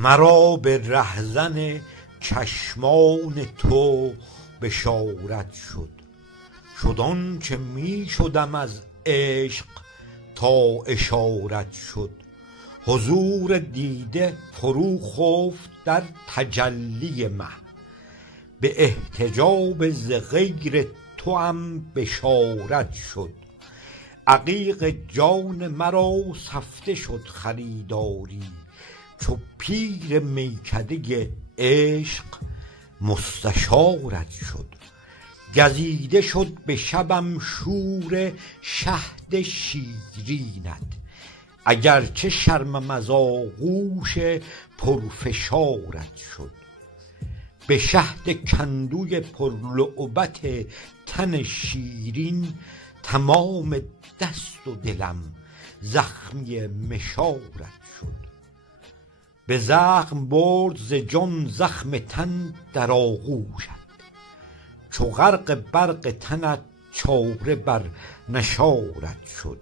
مرا به رهزن چشمان تو بشارت شد. شد آنچه می شدم از عشق تا اشارت شد. حضور دیده فرو خفت در تجلی مه. به احتجاب ز غیر توام بشارت شد. عقیق جان مرا سفته شد خریداری. چو پیر میکده عشق مستشارت شد. گزیده شد به شبم شور شهد شیرینت. اگرچه شرمم از آغوش پرفشارت شد. به شهد کندوی پرلعبت تن شیرین تمام دست و دلم زخمی مشارت شد. به زخم برد ز جان زخم تن در آغوشت. چو غرق برق تنت چاره بر نشارت شد.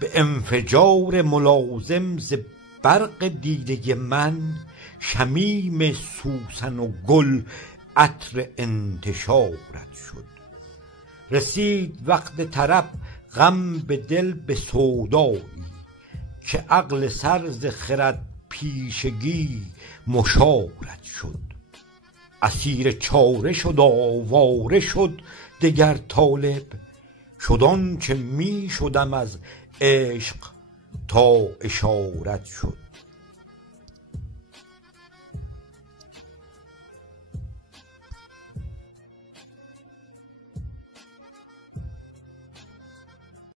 به انفجار ملازم ز برق دیده من شمیم سوسن و گل عطر انتشارت شد. رسید وقت طرب غم به دل به سودایی. که عقل سر ز خرد پیشگی مشارت شد. اسیر چاره شد آواره شد دگر طالب. شد آنچه می شدم از عشق تا اشارت شد.